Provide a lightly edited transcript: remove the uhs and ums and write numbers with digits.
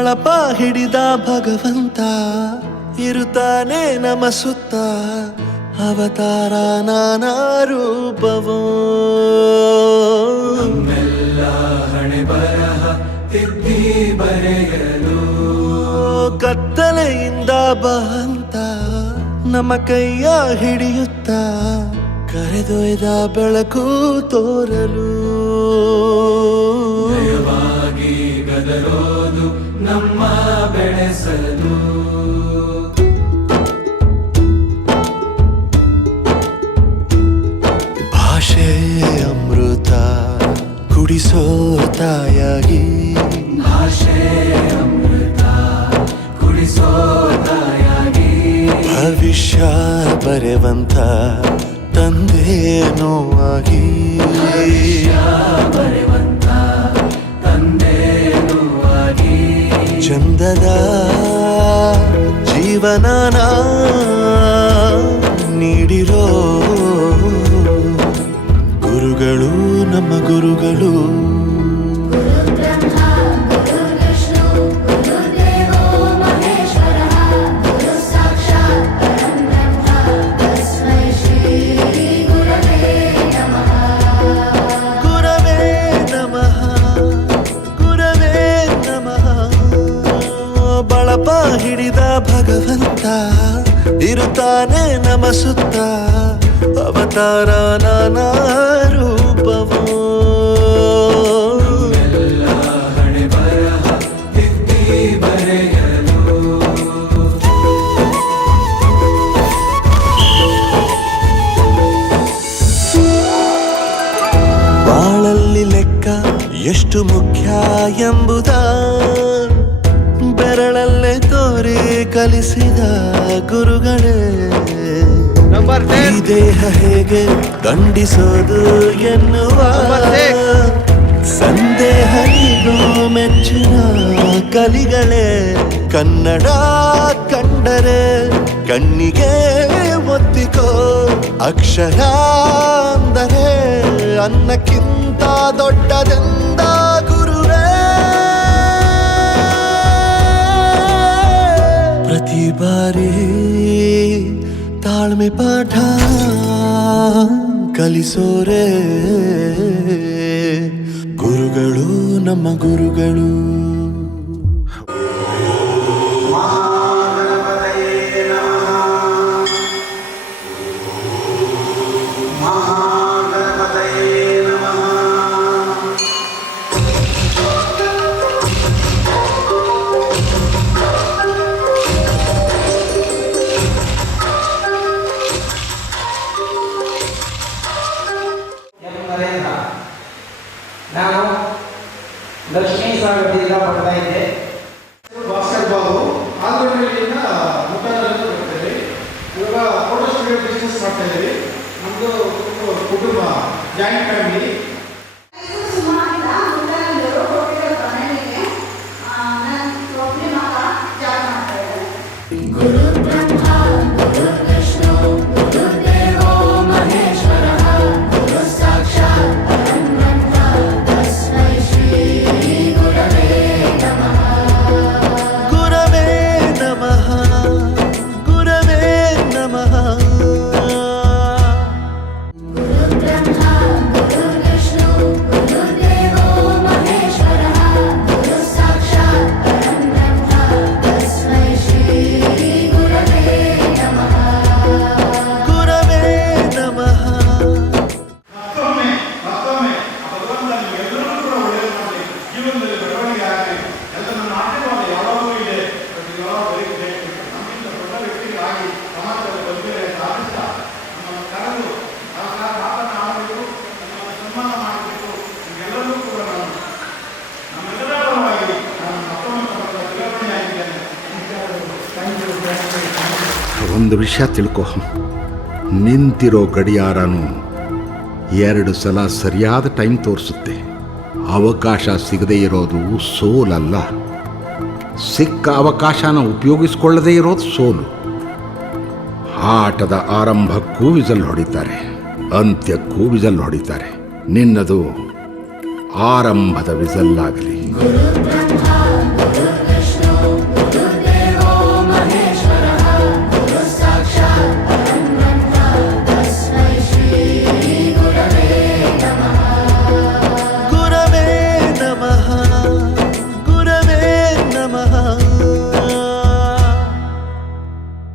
ಬಳಪ ಹಿಡಿದ ಭಗವಂತ ಇರುತ್ತಾನೆ ನಮ ಸುತ್ತ ಅವತಾರ ನಾನಾ ರೂಪವೋ ನಮ್ಮೆಲ್ಲ ಹಣೆ ಬರಹ ತಿದ್ದಿ ಬರೆಯಲು ಕತ್ತಲೆಯಿಂದ ಬಂತ ನಮ್ಮ ಕೈಯ ಹಿಡಿಯುತ್ತ ಕರೆದೊಯ್ದ ಬೆಳಕು ತೋರಲು ಭಯವಾಗಿ ಗದರೋದು ನಮ್ಮ ಬೆಳೆಸಲು ಭಾಷೆ ಅಮೃತ ಕುಡಿಸೋ ತಾಯಾಗಿ ಭಾಷೆ ಅಮೃತ ಕುಡಿಸೋ ತಾಯಾಗಿ ಭವಿಷ್ಯ ಬರೆವಂತ ತಂದೇನೋ ಆಗಿ ಬರೆವಂತ ತಂದೇನೂ ಆಗಿ ಚಂದದ ಜೀವನನ ನೀಡಿರೋ ಗುರುಗಳು ನಮ್ಮ ಗುರುಗಳು ಬಳಪ ಹಿಡಿದ ಭಗವಂತ ಇರುತ್ತಾನೆ ನಮ ಸುತ್ತ ಅವತಾರ ನಾನಾ ರೂಪವೋ ಎಲ್ಲ ಹಣೆ ಬರಹ ತಿದ್ದಿ ಬರೆಯಲು ಬಾಳಲ್ಲಿ ಲೆಕ್ಕ ಎಷ್ಟು ಮುಖ್ಯ ಎಂಬುದ ಬೆರಳಲ್ಲೇ ತೋರಿ ಕಲಿಸಿದ ಗುರುಗಳೇ ಈ ದೇಹ ಹೇಗೆ ದಂಡಿಸೋದು ಎನ್ನುವ ಸಂದೇಹ ನೀಡು ಮೆಚ್ಚಿನ ಕಲಿಗಳೇ ಕನ್ನಡ ಕಂಡರೆ ಕಣ್ಣಿಗೆ ಒತ್ತಿಕೋ ಅಕ್ಷರ ಅಂದರೆ ಅನ್ನಕ್ಕಿಂತ ದೊಡ್ಡದೆಂದ ಗುರುವೇ ಪ್ರತಿ ಬಾರಿ ತಾಳ್ಮೆ ಪಾಠ ಕಲಿಸೋರೆ ಗುರುಗಳು ನಮ್ಮ ಗುರುಗಳು ನಾನು ಲಕ್ಷ್ಮೀ ಸಾಗರದಿಂದ ಬರ್ತಾ ಇದ್ದೆ. ಬಾಸ್ಕೆಟ್ಬಾಲು ಆಲ್ರೆಡಿಯಿಂದ ಮುಖಾಂತರ ಬರ್ತೀವಿ. ಇವಾಗ ಫೋಟೋ ಸ್ಟುಡಿಯೋ ಬಿಸ್ನೆಸ್ ಮಾಡ್ತಾ ಇದ್ದೀವಿ. ನಮ್ಮದು ಕುಟುಂಬ ಜಾಯಿಂಟ್ ಫ್ಯಾಮಿಲಿ. ಒಂದು ವಿಷಯ ತಿಳ್ಕೊ, ನಿಂತಿರೋ ಗಡಿಯಾರನು 2 ಸಲ ಸರಿಯಾದ ಟೈಮ್ ತೋರಿಸುತ್ತೆ. ಅವಕಾಶ ಸಿಗದೇ ಇರೋದು ಸೋಲಲ್ಲ, ಸಿಕ್ಕ ಅವಕಾಶನ ಉಪಯೋಗಿಸ್ಕೊಳ್ಳದೇ ಇರೋದು ಸೋಲು. ಆಟದ ಆರಂಭಕ್ಕೂ ವಿಸಲ್ ಹೊಡಿತಾರೆ, ಅಂತ್ಯಕ್ಕೂ ವಿಸಲ್ ಹೊಡಿತಾರೆ. ನಿನ್ನದು ಆರಂಭದ ವಿಸಲ್ ಆಗಲಿ.